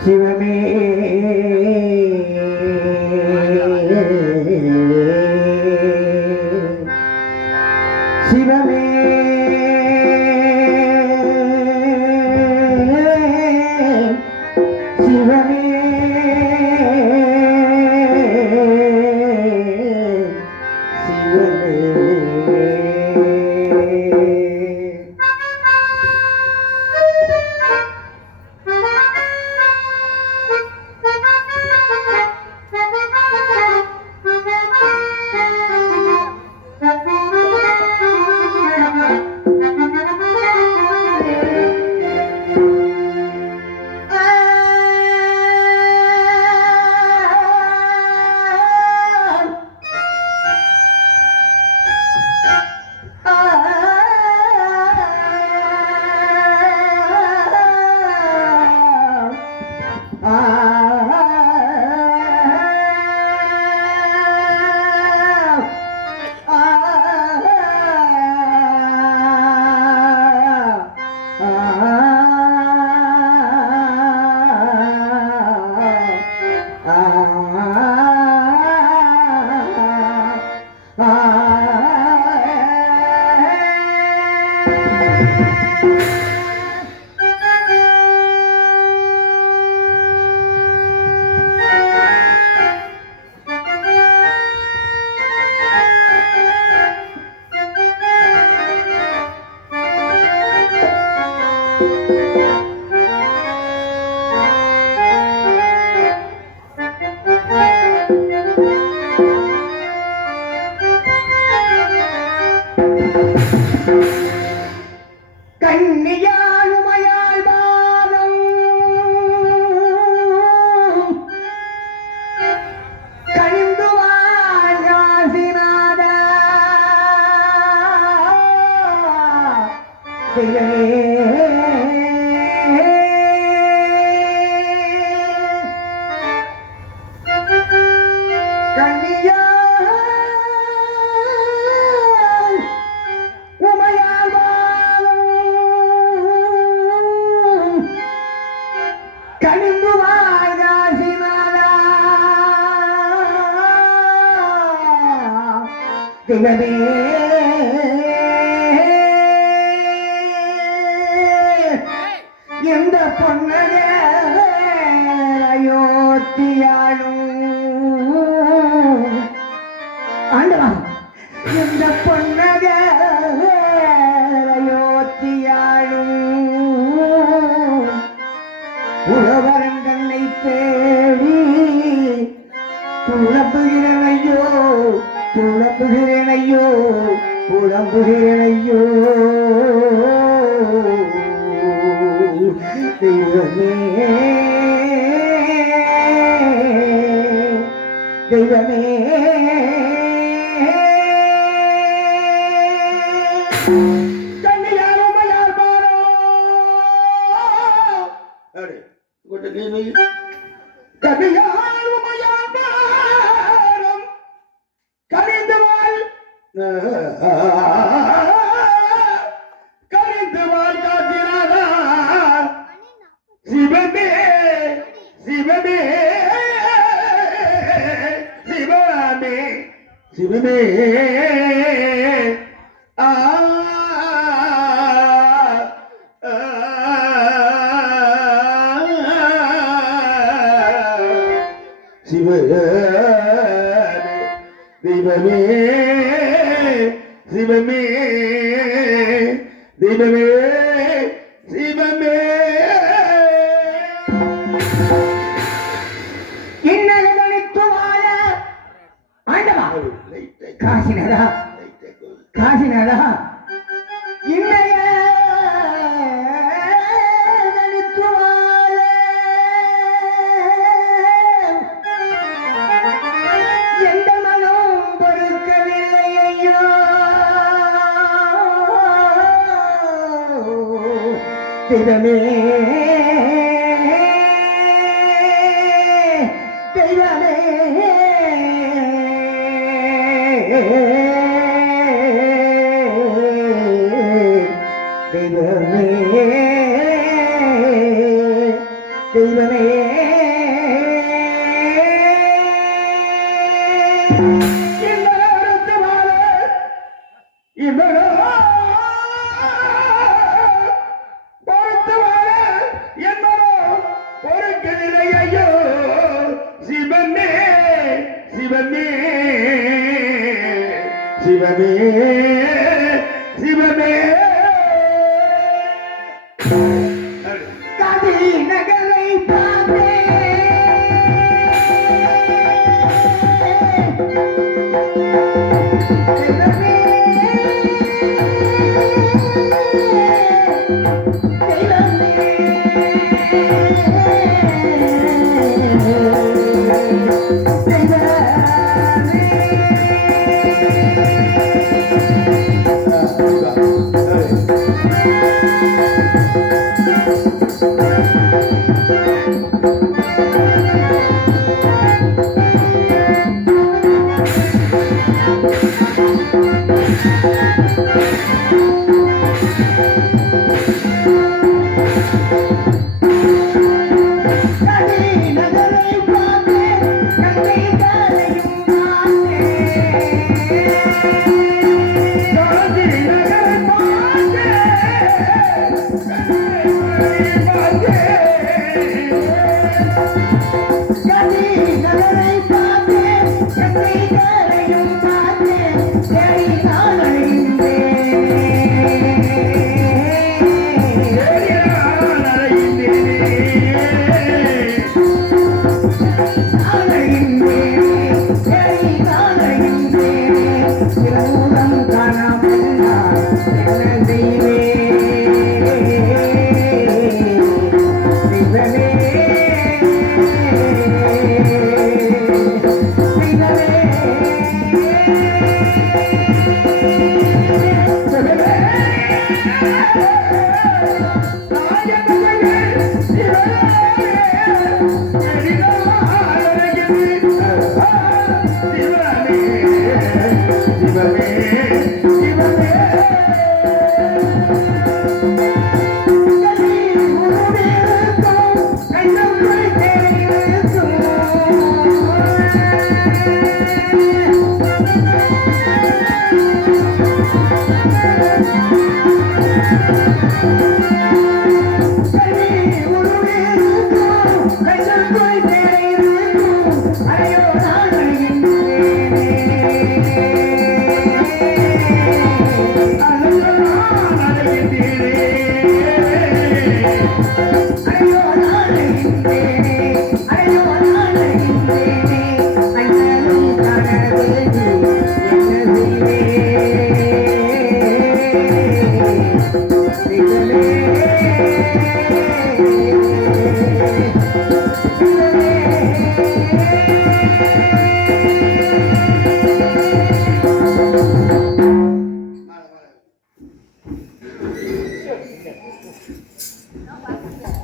சிவமே சிவமே சிவமே திகவே எந்த பொன்னக அயோத்தியாளும் ஆண்டவா எந்த பொன்னக அயோத்தியாளும் உழவரங்கனை தேடி புலம்புகிறனையோ புலம்புகிறனையோ புலம்புகிறனையோ தெய்வமே தெய்வமே சிவமே சிவமே சிவமே சிவமே ஆ சிவமே தெய்வமே சிவமே தெய்வமே சிவமே காசினதா காசினதா இன்னைய எந்த மனம் பொறுக்கவில்லை ஐயோ தெய்வமே தெய்வமே தெய்வமே சிவமே சிவமே காதி நகரை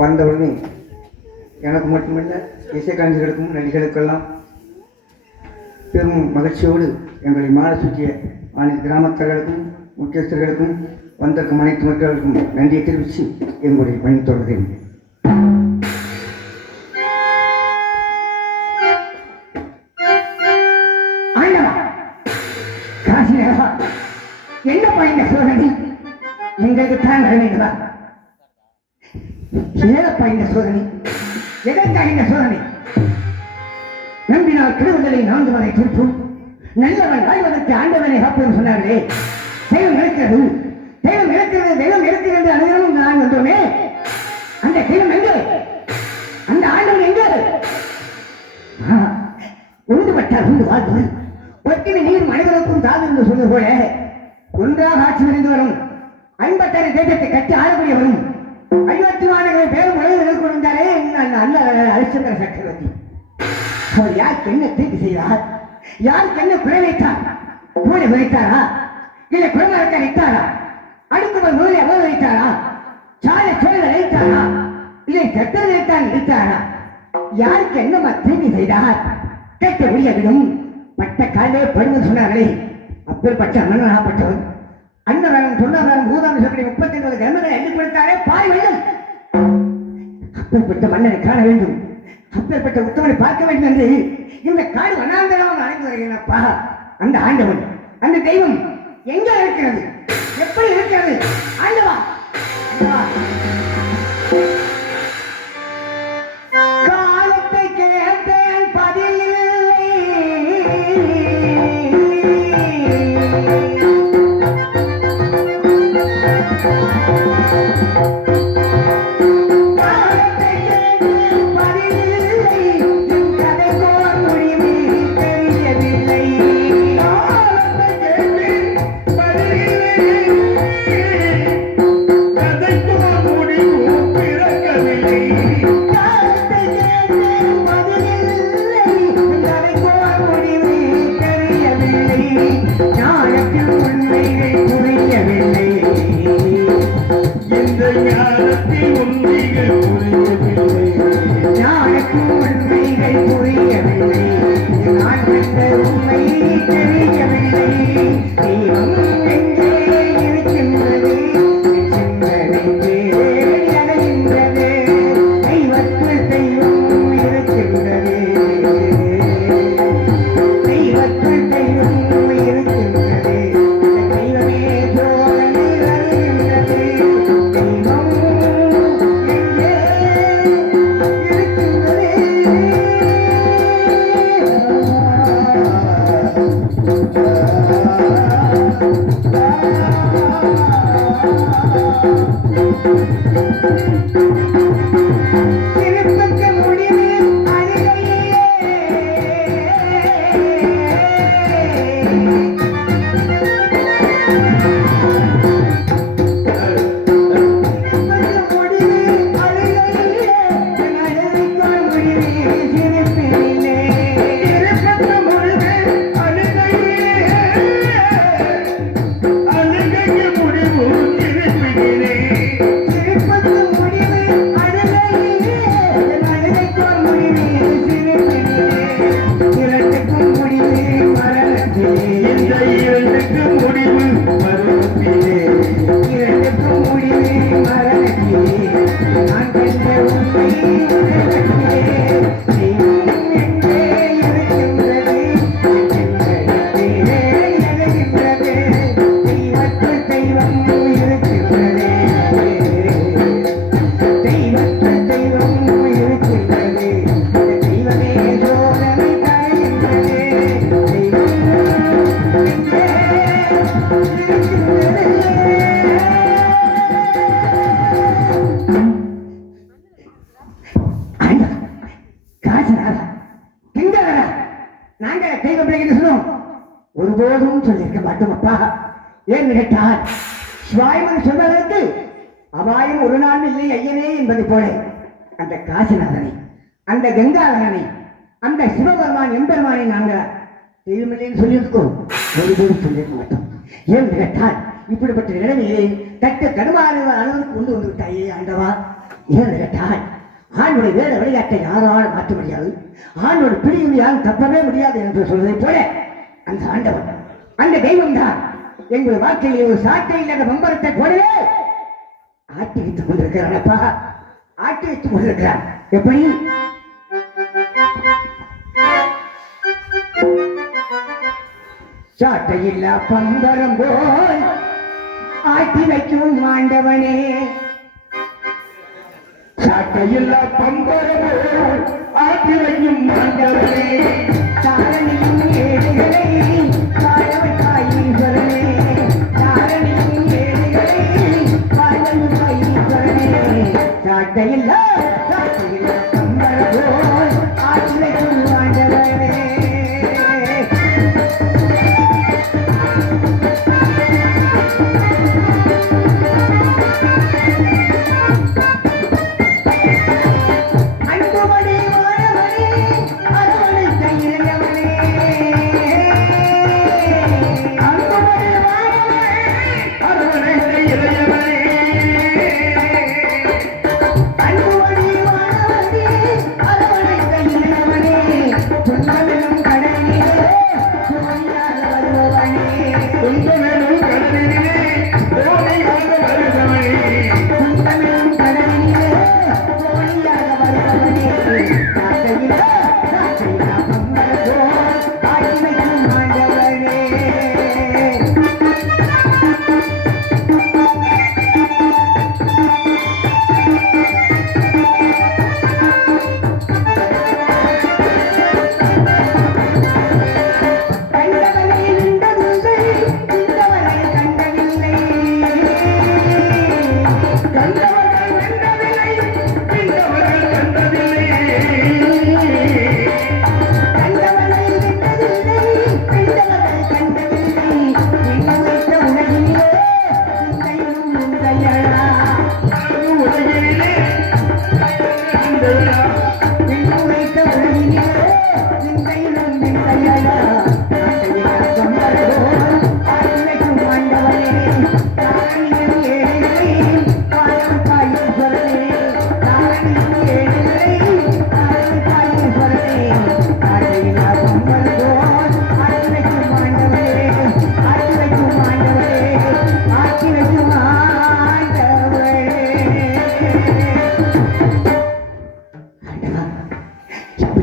வந்தவுடனே எனக்கு மட்டுமல்ல இசைக்கலைஞர்களுக்கும் நடிகர்களுக்கெல்லாம் பெரும் மகிழ்ச்சியோடு எங்களை மாற சுற்றிய அனைத்து கிராமத்தர்களுக்கும் முக்கியஸ்தர்களுக்கும் வந்திருக்கும் அனைத்து மக்களுக்கும் நன்றியை தெரிவித்து எங்களுடைய பணி தொடர்கிறேன். என்னப்பா இந்த சோதனை எங்களுக்கு தான் வேணுங்களா? ஏனப்பா இந்த சோதனை? எதற்காக இந்த சோதனை? நம்பினால் கிருவங்களை 4 வரை திருப்பும் நல்லவன் வாழ்வதற்கு ஆண்டவனை காப்பதும் சொன்னார்களே. தெய்வம் இருக்கிறது, தெய்வம் இருக்கிறது, தெய்வம் இருக்கிறது அனைவரும் நான் வந்தோமே. அந்த தெய்வம் எங்கே? அந்த ஆண்டவன் எங்கே? உண்டுபட்டால் உண்டு வாழ்வு ஒட்டின நீர் மனிதனுக்கும் தாது என்று சொல்வது போல ஒன்றாக ஆட்சி புரிந்து வரும் 56 தேசத்தை கட்டி ஆளக்கூடிய வரும் 54 பேரும் உலகில் எதிர்கொண்டாலே நல்ல அரிச்சந்திர சக்கரவர்த்தி. அவர் யாருக்கு என்ன தீர்ப்பு செய்தார்? யாருக்கு என்ன குறை வைத்தார்? பூனை வைத்தாரா? இல்லை குழந்தை வைத்தாரா? அடுத்தவர் நூலை அவர் வைத்தாரா? சாலை சோழ வைத்தாரா? இல்லை சட்டத்தை வைத்தார் வைத்தாரா? யாருக்கு என்னமா தீர்ப்பு செய்தார்? கேட்க முடியவிடும். பட்ட காலே படுவது சொன்னார்களே, அப்பேற்பட்ட மன்னனாகப்பட்டவர் அன்னதானம் சொன்னதானம் பூதானம் சொல்லி 39 கிரமங்களை எண்ணி கொடுத்தாரே பாய் வெள்ளம். அப்பேற்பட்ட மன்னனை காண வேண்டும், அப்பேற்பட்ட உத்தமனை பார்க்க வேண்டும் என்று இந்த காடு வண்ணாந்தரமாக அழைத்து வருகிறேனப்பா. அந்த ஆண்டவன், அந்த தெய்வம் எங்க இருக்கிறது, எப்படி இருக்கிறது? ஆண்டவா, காலத்தை கேட்டேன் பதில் இல்லை, ஒருபோதும் சொல்லியிருக்க மாட்டோம் அப்பா. ஏன் கேட்டால் சுவாமிமன் சொல்வதற்கு அபாயம் ஒரு நாள் இல்லை ஐயனே என்பதை போல அந்த காசிநாதனை, அந்த கங்காதரனை, அந்த சிவபெருமான் எம்பெருமானை நாங்கள் தெய்வமில்லைன்னு சொல்லியிருக்கோம், ஒருபோதும் சொல்லியிருக்க மாட்டோம். ஏன் கேட்டால் இப்படிப்பட்ட நிலைமையை தட்டு கடுமான அளவுக்கு கொண்டு வந்து விட்டாயே ஆண்டவா. ஏன் கேட்டால் ஆணுடைய வேத விளையாட்டை யாரால் மாற்ற முடியாது, ஆணோட பிடியும் யாரும் தப்பவே முடியாது என்று சொல்வதை போல அந்த ஆண்டவன், அந்த தெய்வம் தான் எங்கள் வாழ்க்கையில் ஒரு சாட்டை இல்லாத பம்பரத்தை போலவே ஆட்டி வைத்துக் கொண்டிருக்கிறானப்பா, ஆட்டி வைத்துக் கொண்டிருக்கிறான். எப்படி? சாட்டையில்லா பம்பரம் போல் ஆட்டி வைக்கும் ஆண்டவனே, சாட்டையில்லா பம்பரம் போல் ஆட்டி வைக்கும் ஆண்டவனே, தாரணியும் ஏடுகளை காயவைத்தாய் ஈஸ்வரனே, தாரணியும் ஏடுகளை காயவைத்தாய் ஈஸ்வரனே, சாட்டையில்லா பம்பரம் போல் ஆட்டி வைக்கும் ஆண்டவனே.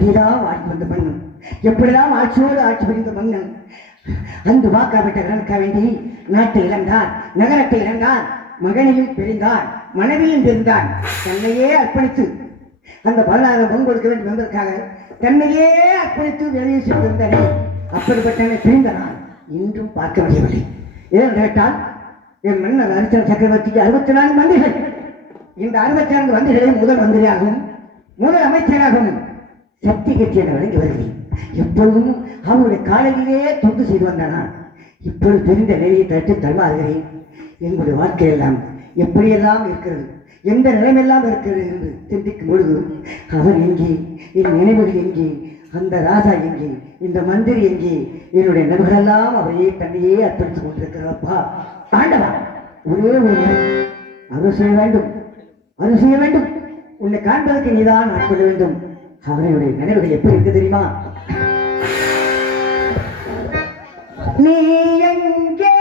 எப்படிதான் ஆட்சி வந்த மன்னன், எப்படிதான் ஆட்சியோடு ஆட்சி புரிந்த மன்னன் அந்த வாக்காவிட்ட நலனுக்க வேண்டி நாட்டை இழந்தான், நகரத்தை இழந்தான், மகனையும் பிரிந்தான், மனைவியும் பிரிந்தான். தன்னையே அர்ப்பணித்து அந்த வரலாறு பங்கொடுக்க வேண்டும் என்பதற்காக தன்னையே அர்ப்பணித்து வேலையை செய்திருந்தானே, அப்படிப்பட்டவனை பிரிந்தனால் இன்றும் பார்க்க முடியவில்லை. ஏன் கேட்டால் என் மன்னர் அரிச்சந்திர சக்கரவர்த்திக்கு 64 மந்திரிகள். இந்த 64 மந்திரிகளையும் முதல் மந்திரியாகவும் முதல் அமைச்சராகவும் சக்தி கட்சி என வழங்கி வருகிறேன். எப்பொழுதும் அவருடைய காலையிலே தொண்டு செய்து வந்தானா, இப்பொழுது தெரிந்த நிலையை தட்டு தருவாகிறேன். எங்களுடைய வாழ்க்கையெல்லாம் எப்படியெல்லாம் இருக்கிறது, எந்த நிலைமெல்லாம் இருக்கிறது என்று சிந்திக்கும் பொழுது அவர் எங்கே, என் நினைவுகள் எங்கே, அந்த ராஜா எங்கே, இந்த மந்திரி எங்கே, என்னுடைய நினைவுகளெல்லாம் அவரையே தன்னையே அர்ப்பணித்துக் கொண்டிருக்கிறப்பா. ஆண்டவா, ஒரே ஒரு அருள் செய்ய வேண்டும், அருள் செய்ய வேண்டும். உன்னை காண்பதற்கு நீதான் ஆட்கொள்ள வேண்டும். அவனுடைய நினைவுகள் எப்படி இருக்கு தெரியுமா? நீ எங்கே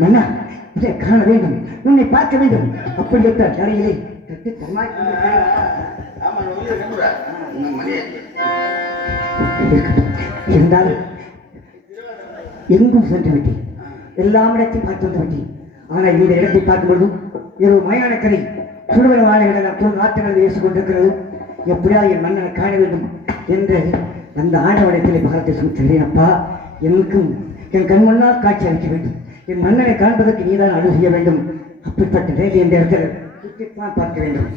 மன்னா, இதை காண வேண்டும், உன்னை பார்க்க வேண்டும். அப்படி என்ற கரையிலே இருந்தாலும் எங்கும் சென்று விட்டேன், எல்லாம் இடத்தையும் பார்த்து வந்து விட்டேன். ஆனால் இந்த இடத்தை பார்க்கும் பொழுதும் இரவு மயானக்கரை சுடுவன வாழைகள் நாட்டுகள் பேசிக் கொண்டிருக்கிறது. எப்படியா என் மன்னனை காண வேண்டும் என்று அந்த ஆண்டவனத்திலே பாகத்தை சுற்றுகிறேன். அப்பா, எனக்கும் என் கண் முன்னால் காட்சி அளிக்க வேண்டும். என் மன்னனை காண்பதற்கு நீதான் அருள் செய்ய வேண்டும். அப்படிப்பட்ட வேலை இந்த இடத்தில் சுற்றித்தான் பார்க்க வேண்டும்.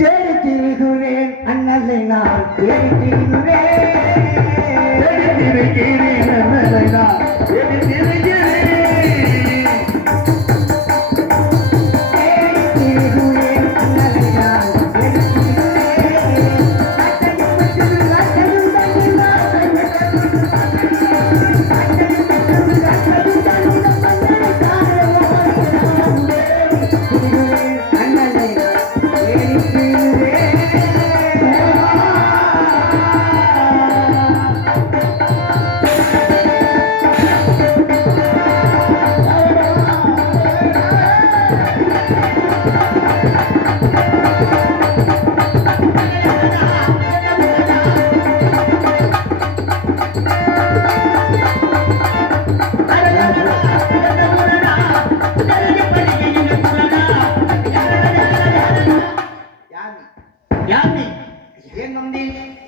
தேடி திரிகிறேன் அண்ணலை நான், தேடி திரிகிறேன், தேடி திரிகிறேன் அண்ணலை நான், தேடி திரிகிறேன்.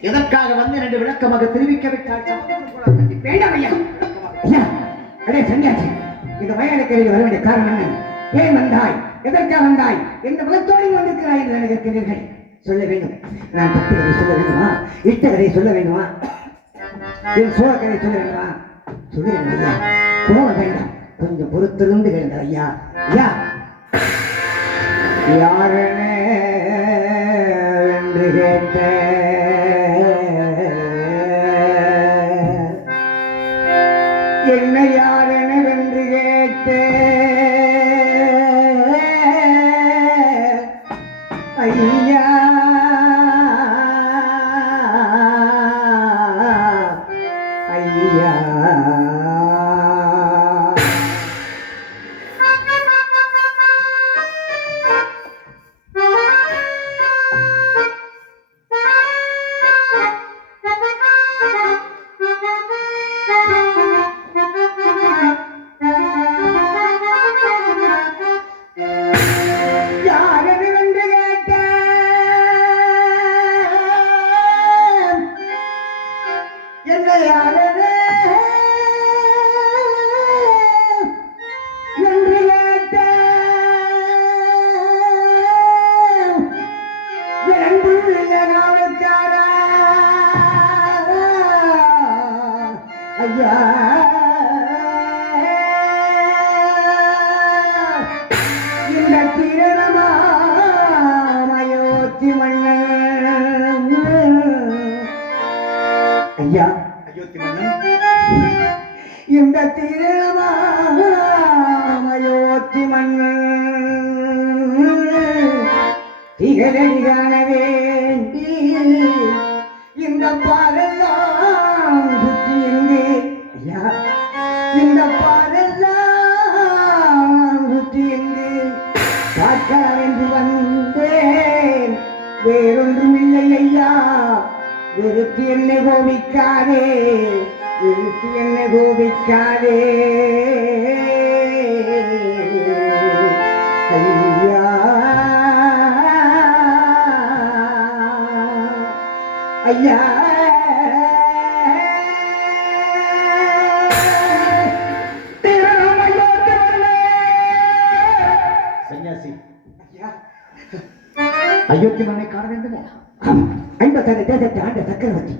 எதற்காக வந்து என்று விளக்கமாக தெரிவிக்க விட்டால் வேண்டாம் ஐயா. ஐயா, அடே சன்னியாசி, இந்த மயானக்கரையில் வர வேண்டிய காரணம் என்ன? ஏன் வந்தாய்? எதற்காக வந்தாய்? எந்த முகத்தோடு வந்திருக்கிறாய் என்று நினைக்கிறீர்கள்? சொல்ல வேண்டும். நான் பத்து கதை சொல்ல வேண்டுமா? இட்ட கதை சொல்ல வேண்டுமா? என் சோழ கதை சொல்ல வேண்டுமா? சொல்லுங்கள் ஐயா, கோபம் வேண்டாம், கொஞ்சம் பொறுத்திருந்து கேளுங்கள் ஐயா. ஐயா, யாரனே என்று கேட்ட என்ன யாரெனவென்று கேட்ட ஐயா, ஐயா, ஐயா, இந்த திரணமாயோத்தி மன்னன் ஐயா, அயோத்தி மன்னன் இந்த திரணமாயோத்தி மன்னன் திகழடி காண வேண்டி இந்த பாரெல்லாம் சுற்றி எங்கே ஐயா, இந்த பாரெல்லாம் சுற்றி எங்கே பார்க்கலாம் என்று வந்தேன், வேறொன்றும் இல்லை ஐயா. வெறுத்து என்னை கோபிக்காதே, வெறுத்து என்னை கோபிக்காதே ஐயா. ஐயா, சன்னியாசி, அயோத்தி மண்ணை காண வேண்டுமோ? 56 தேசத்தை ஆண்ட சக்கரவர்த்தி,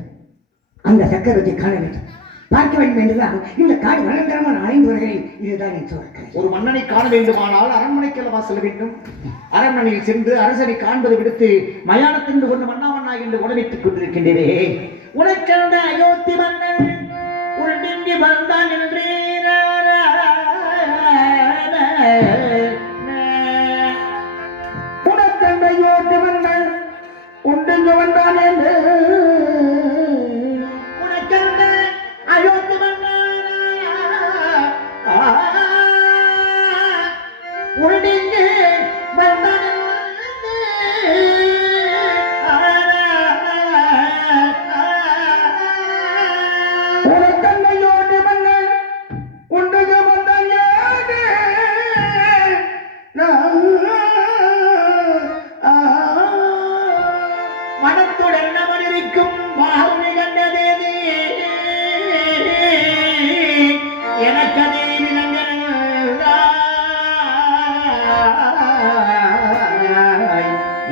அந்த சக்கரவர்த்தி காண வேண்டும், பார்க்க வேண்டும் என்றுதான் இந்த காடு வளர்ந்தரமா நான் அடைந்து வருகிறேன். இதுதான் என் சோழக்கரை. ஒரு மன்னனை காண வேண்டுமானால் அரண்மனைக்கு அல்லவா செல்ல வேண்டும். அரண்மனையில் சென்று அரசனை காண்பதை விடுத்து மயானத்தின் கொண்டு மன்னா என்று உடனிட்டுக் கொண்டிருக்கின்றே. உனக்கென்ற அயோத்தி மன்னன் உள்நெங்கி வந்தான் என்றே உனக்கென்ற அயோத்தி மன்னன் உண்டெங்கு வந்தான் என்று உனக்கென்ற அயோத்தி மன்னன் உள்நெங்கி வந்தான் உனக்கண்ணையோடு மன்னன் உண்டெங்கு வந்தான் மனத்துடன் நமனிருக்கும் பாருணி கண்டதேதி எனக்கதே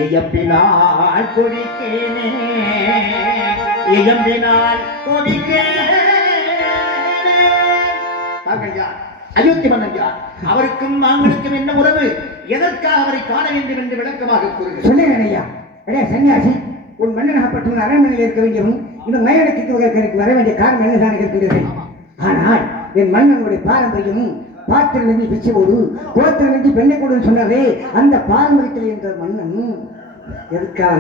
இயம்பினால் கொடிக்கேனே, இயம்பினால் கொடிக்கேனே. அயோத்தி மன்னன் யார்? அவருக்கும் நாங்களுக்கும் என்ன உறவு? எதற்காக அவரை காண வேண்டும் என்று விளக்கமாக கூறுகிறேன். சொல்லுங்க ஐயா. அடே சன்னியாசி, உன் மன்னனாகப்பட்ட அரண்மனையில் இருக்க வேண்டியவன் இந்த மயானத்துக்கு வர வேண்டிய காரணம் என்னதான் இருக்கின்றீர்கள். ஆனால் என் மன்னனுடைய பாரம்பரியமும் பாத்திரம் நெஞ்சி பிச்சைவோடு கோத்திரம் நெஞ்சி பெண்ணை கொடுன்னு சொன்னாரே, அந்த பாரம்பரியத்தில் என்ற மன்னன் எதுக்காக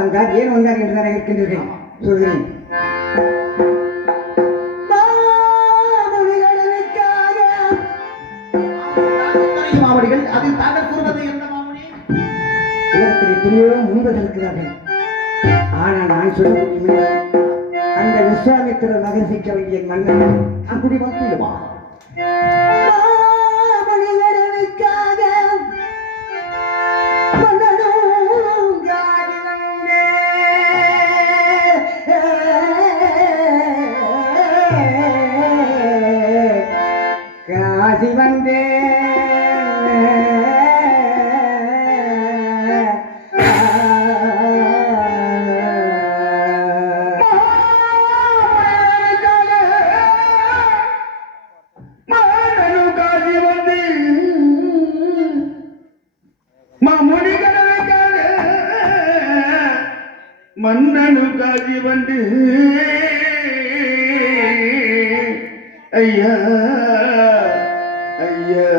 வந்தார், ஏன் வந்தார் என்றுதான் இருக்கின்றீர்கள். சொல்கிறேன். மாமுனிகளுக்காக மாமணிகள் அதில் தாங்கள் கூறுவது என்ன மாமணி? உலகத்தில் எத்தனையோ முனிவர்கள் இருக்கிறார்கள். ஆனால் நான் சொல்லக்கூடிய அந்த விஸ்வாமித்திர மகர்ஷிக்க வேண்டிய மன்னன் அப்படி பார்த்துடுவா மாமுனிகளுக்காக மன்னனும் காதி வந்தே. காசி வந்தே மன்னனு காஜி வந்து ஐயா ஐயா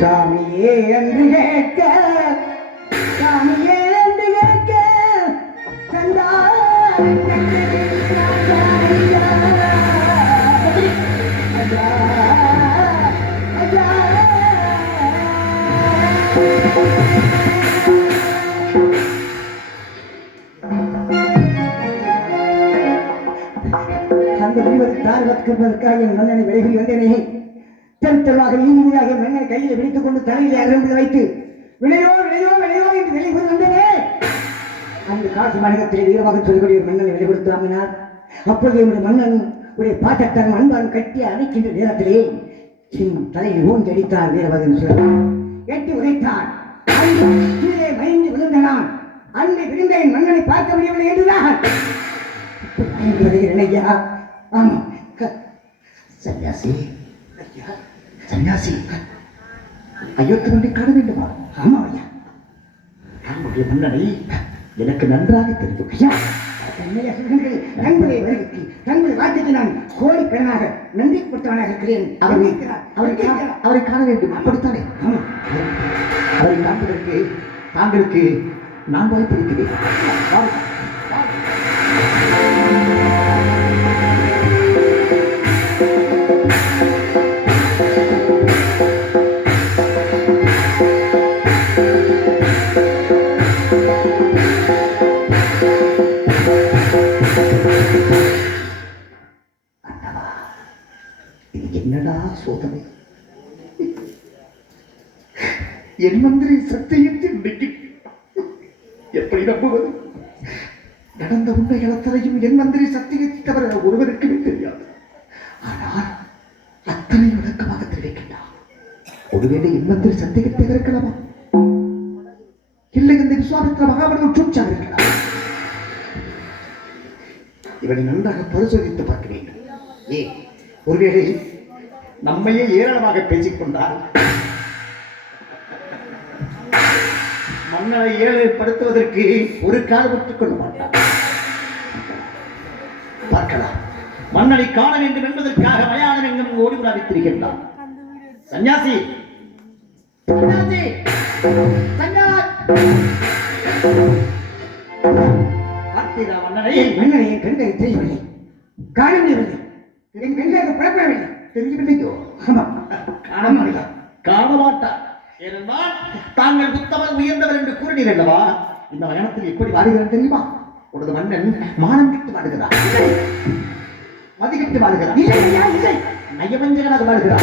சாமியே என்று கேட்க சாமியே என்று கேட்க கண்டா அந்த முடிவதை தாழ்வதற்காக என் மன்னனை விலகி வந்தேனே. தெருத்தெருவாக நீதியாக மன்னனை கையில் பிடித்துக் கொண்டு தலையிலே அரும்பு வைத்து விளையோ விளையோ விளையோ என்று வெளியே வந்தேனே. அந்த காசி மாநிலத்திலே வீரமாக சொல்லக்கூடிய ஒரு மன்னனை வெளிப்படுத்தாமினார். அப்பொழுது என்னுடைய மன்னன் உடைய பாட்டத்தான் அன்பான் கட்டி அணைக்கின்ற நேரத்திலே சின்னம் தலையில் ஊங்கி அடித்தார் வீரபகன் சொல்ல எட்டி உதைத்தான். கீழே மயங்கி விழுந்தனான். அன்னை விழுந்த என் மன்னனை பார்க்க முடியவில்லை என்றுதான் ஐயா. ஆமாம் சன்னியாசி ஐயா சன்னியாசி அயோத்தி மண்ணை காண வேண்டுமா? ஆமாம் ஐயா. நம்முடைய மன்னனை எனக்கு நன்றாக தெரியும் ஐயா. தங்களுடைய வருகைக்கு தங்களுடைய வார்த்தைக்கு நான் கோடி பெண்ணாக நன்றிப்பட்டவனாக இருக்கிறேன். அவரை காண வேண்டும் அப்படித்தானே? அவரை காண்பதற்கு தாங்களுக்கு நான் வாய்ப்பளிக்கிறேன். என்னடா சோதனை! என் மந்திரி சக்தியின் இன்றைக்கு எப்படி நம்புவது? நடந்த உண்மைகள் அத்தனையும் என் மந்திரி சக்தியை தவிர ஒருவருக்குமே தெரியாது. ஆனால் அத்தனை விளக்கமாக தெரிவிக்கின்றார். ஒருவேளை என் மந்திரி சக்தியை இருக்கலாமா? இல்லை, இந்த விஸ்வாமித்திர மகாபலிகள் சூழ்ச்சியாக இருக்கலாம். இவனை நன்றாக பரிசோதித்து பார்க்க வேண்டும். ஏன் ஒருவேளை நம்மையே ஏராளமாக பேசிக்கொண்டால் மன்னரை ஏழைப்படுத்துவதற்கு ஒரு கால் விட்டுக் கொள்ள மாட்டார். பார்க்கலாம். மன்னனை காண வேண்டும் என்பதற்காக மயானம் எங்கும் ஓடி உலாவித்திருக்கின்றான். சன்னியாசி சன்னாசி சன்னாத் ஆத்திரா மன்னனை என் மன்னனை என் கண்களை தெரியவில்லை, காண முடியவில்லை, என் கண்களுக்கு புறப்படவில்லை. தெரியவில்லையோ? ஆமா, காண மாட்டா, காண மாட்டா. ஏனென்றால் தாங்கள் உத்தமன் உயர்ந்தவர் என்று கூறினீர் அல்லவா? இந்த மயானத்தில் எப்படி வாழுகிறார் தெரியுமா? உனது மன்னன் மானம் கெட்டு வாழுகிறார், மதிக்கெட்டு வாழுகிறார், இல்லை ஐயா, இல்லை. நயவஞ்சகனாக வாழுகிறார்,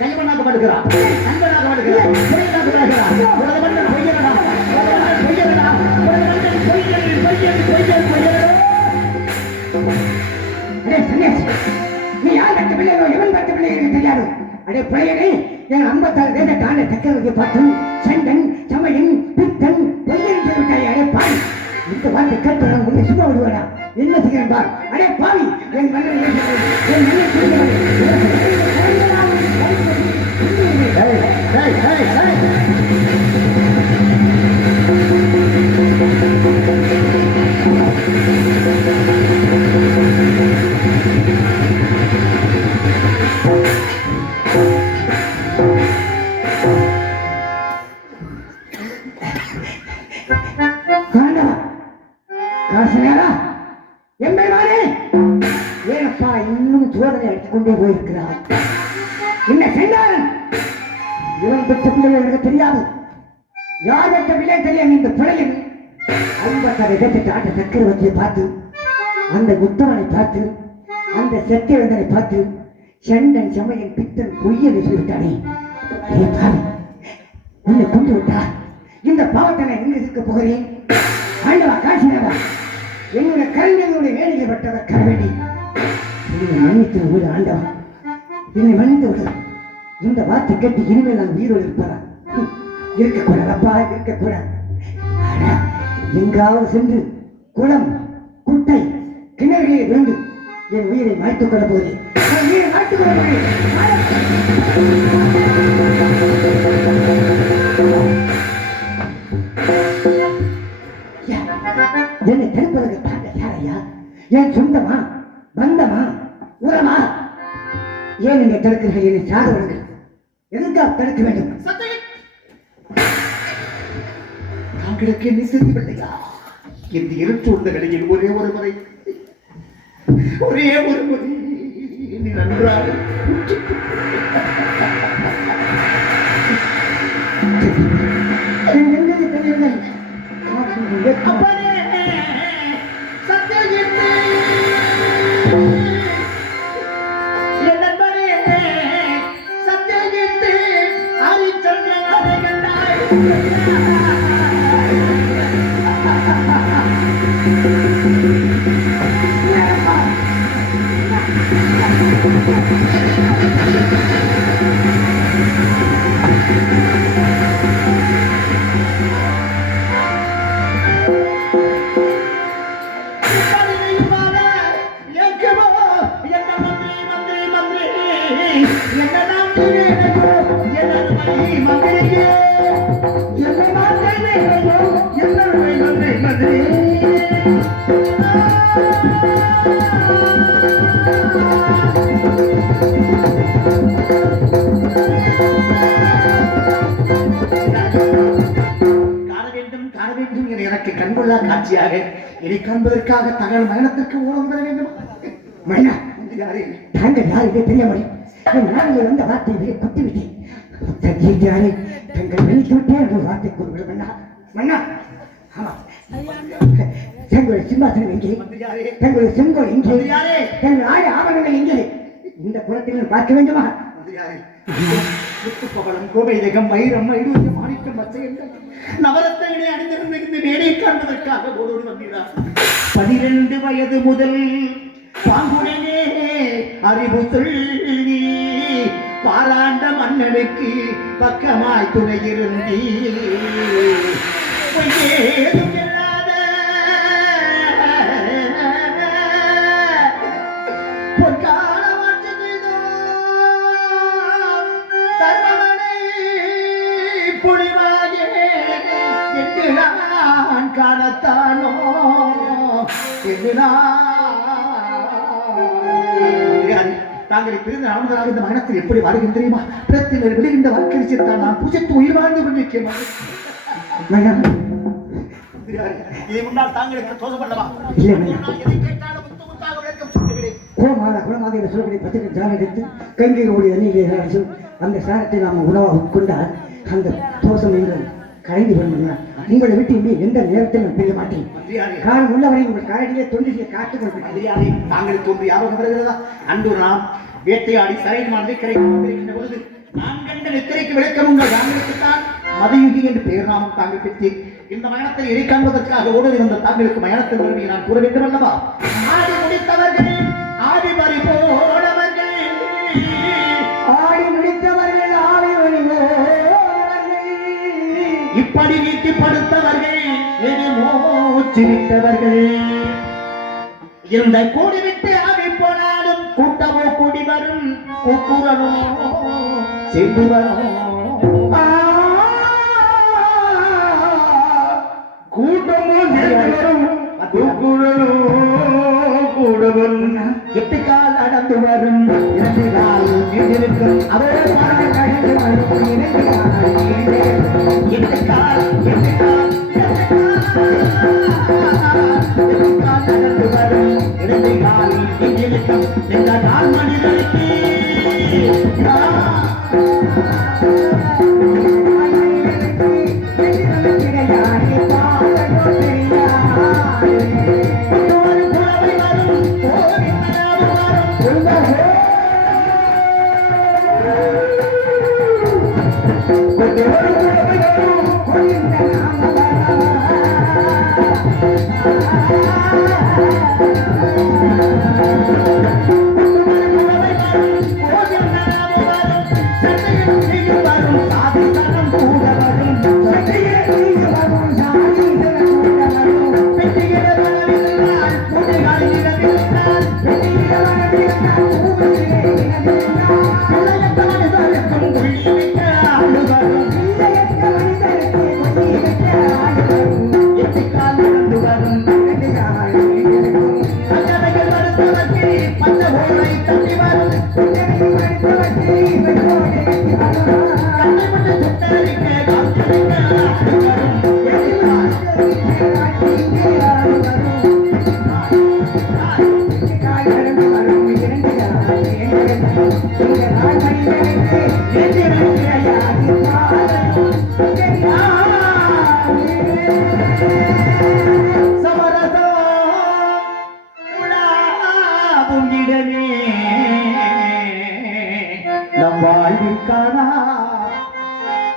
நயவனாக வாழுகிறார், நண்பனாக வாழுகிறார், பொய்யனாக வாழுகிறார். உனது மன்னன் பொய்யனா, உனது மன்னன் பொய்யனா, உனது மன்னன் பொய்யன் பொய்யன் பொய்யன் பொய்யனோ. அடே சன்னியாசி, நீ யார் கட்ட பிள்ளையோ எவன் கட்ட பிள்ளை எனக்கு தெரியாது. அடே பிள்ளையனே, என் 56 தேச கால சக்கரவர்த்தி பார்த்து சண்டன் சமயன் பித்தன் பொய்யன் சொல்லிவிட்டாய். அடே பாவி, இந்த வார்த்தை கேட்டு உன்னை சும்மா விடுவாடா? என்ன செய்கிறேன் பார். அடே பாவி, என் மன்னன் என் மன்னன் ஏய், ஏய், ஏய், ஏய். காசனேரா எம்பெருமானே, ஏனப்பா இன்னும் சோதனை அடித்துக்கொண்டே போயிருக்கிறார்? என்ன சென்றாரன்? இவன் பெற்ற பிள்ளை எனக்கு தெரியாது, யார் பெற்ற பிள்ளை தெரியும். இந்த பிள்ளையின் 56 தேசத்தை ஆண்ட சக்கரவர்த்தியை பார்த்து, அந்த உத்தமனை பார்த்து, அந்த சத்தியவந்தனை பார்த்து சண்டன் சமயன் பித்தன் பொய்யனை சொல்லிவிட்டானே. உன்னை கொண்டு விட்டா இந்த பாவத்தை நான் எங்க இருக்க போகிறேன்? ஆண்டவா காசினாவா, என்னுடைய கருணையுடைய வேலையை பட்டதை கரவேண்டி என்னை மன்னித்து விடு ஆண்டவா, என்னை மன்னித்து விடு. இந்த வார்த்தை கேட்டு இனிமேல் நான் உயிரோடு இருப்பதா? இருக்கக்கூடாதப்பா, இருக்கக்கூடாது. எங்காவது சென்று குளம் குட்டை கிணறுகளில் விழுந்து என் உயிரை மாய்த்துக் கொள்ள போகிறேன், என் உயிரை மாய்த்துக் கொள்ள போகிறேன். என்னை தடுப்பதற்கு தாங்க யாரையா? என் சொந்தமா பந்தமா உரமா? ஏன் நீங்க தடுக்கிறீர்கள்? என்னை சாக விடுங்கள். எதுக்காக தடுக்க வேண்டும்? தாங்களுக்கு என்ன செய்யவில்லையா? இந்த இருச்சூழ்ந்த நிலையில் ஒரே ஒரு முறை நீ நன்றாக தெரியவில்லை. அப்பனே சத்தியஜித்து, என் நண்பனே சத்தியஜித்து, ஹரிச்சந்திரனை கண்டாய். எனக்கு கண்கொள்ளா காட்சியாக இதை காண்பதற்காக தங்கள் மரணத்திற்கு ஓடம் பெற வேண்டும். மன்னா, தாங்கள் யார் இதை தெரியாமல் என் நாளில் வந்த வார்த்தையை குத்திவிட்டேன். தங்களை தங்கள் வெளிக்கிட்டே என்ற வார்த்தை கூறுங்கள் மன்னா. மன்னா, ஆமா, தங்களுடைய சிம்மாசனம் எங்கே? தங்களுடைய செங்கோல் எங்கே? தங்கள் ஆய ஆவணங்கள் எங்கே? இந்த குலத்தில் பார்க்க வேண்டுமா? முத்துப்பவளம், கோபைதகம், வைரம், ஐடூரியம், மாணிக்கம், பச்சையங்கள், நவரத்தினை அணிந்திருந்த இந்த மேடையை காண்பதற்காக ஓடோடி வந்தீர்கள். 12 வயது முதல் பாங்குடனே அறிவு சொல்லி பாராண்ட மன்னனுக்கு பக்கமாய் துணையிருந்தீ. ஏதும் இல்லாத பொற்கால மாற்று செய்தோ தர்மமனை பொழிவாயே என்று நான் காணத்தானோ என்று நான் தாங்களை பிரிந்து நடந்ததாக இந்த மகனத்தில் எப்படி வாழ்கின்ற தெரியுமா? பிரத்தில் விழுகின்ற வாக்களிச்சுத்தான் நான் பூஜைத்து உயிர் வாழ்ந்து கொண்டிருக்கேன். இதை முன்னால் தாங்களுக்கு தோசப்படவா? எதை கேட்டாலும் முத்து முத்தாக விளக்கம் சொல்லுகிறேன். குளமாக என்று சொல்லக்கூடிய பத்திரிகை சாரம் எடுத்து கங்கீர் ஓடி அணியில் அந்த சாரத்தை நாம் உணவாக உட்கொண்டால் அந்த தோசம் என்று கரைந்து கொள்ளுங்கள். உங்களை விட்டு இங்கே எந்த நேரத்தில் நான் பிரிய மாட்டேன். காலம் உள்ளவரை உங்கள் காரடியே தொண்டியை காத்துக் கொள்கிறேன். தாங்களுக்கு ஒன்று யாரும் வருகிறதா? அன்று நாம் வேட்டையாடி சரையமானதை கரைக்கின்ற பொழுது நான் கண்ட நித்திரைக்கு விளக்கம் உங்கள் தாங்களுக்குத்தான் மதயுகி என்று பெயர் நாமும் தாங்கள் பெற்றேன். இந்த மயணத்தை இறை காண்பதற்காக ஓடுவது வந்த தாங்களுக்கு மயணத்தின் வருமையை நான் கூற வேண்டும் அல்லவா? ஆடி முடித்தவர்கள் ஆடி பறி போனவர்கள் ஆடி முடித்தவர்கள் ஆடி இப்படி நீக்கி படுத்தவர்கள் எது மூச்சு விட்டவர்கள் இந்த கூடி விட்டு ஆவி போனாலும் கூட்டமோ கூடி வரும் கூக்குரனோ சென்று வரும் கூட்டமோ வரும் கூக்குரலோ கூட வரும். எட்டு கால் நடந்து வரும் இரண்டு கால் நின்றிருக்கும் அவரோடு எட்டு கால் நடந்து வரும் இரண்டு கால் நின்றிருக்கும் இந்த கால் மனிதனுக்கு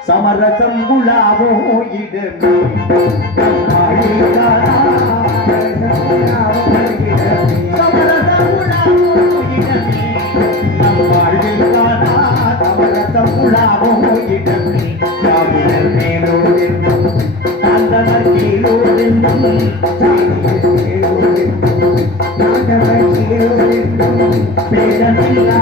சமரசம் உலாவோ இடமே சமரசம் உலாவோ இடமே காவியர் மேலோடென்றும் காந்தனர் கீழோடென்றும் பேரமில்லா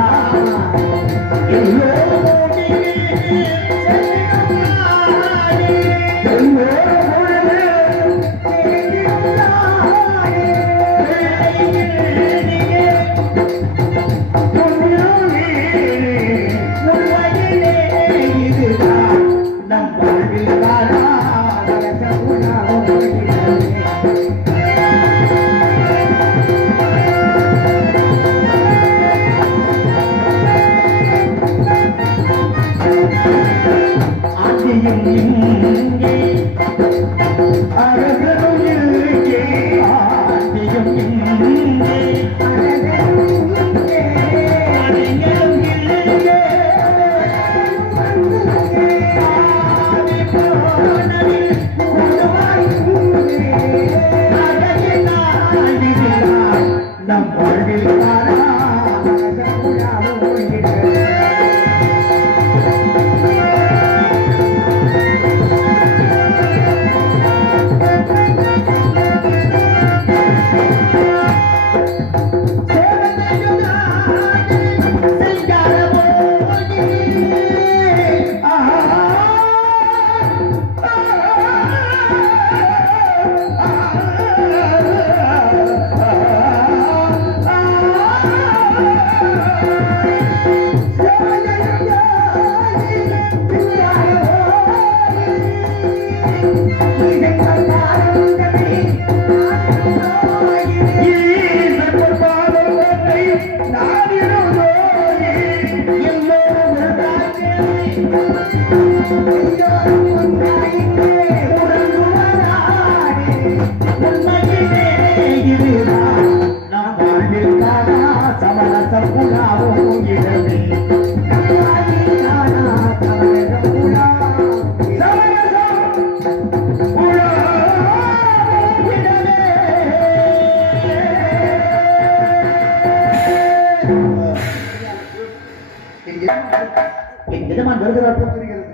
என் எஜமான் வருகிறார் போல் தெரிகிறது.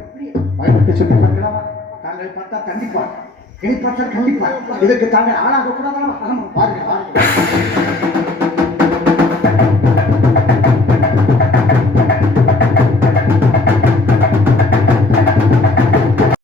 பயப்பட்டு சொல்லி பார்க்கலாமா? தாங்கள் பார்த்தா கண்டிப்பா, என்னை பார்த்தால் கண்டிப்பா. இதற்கு தாங்கள் ஆளாக கூடாதா? பாருங்க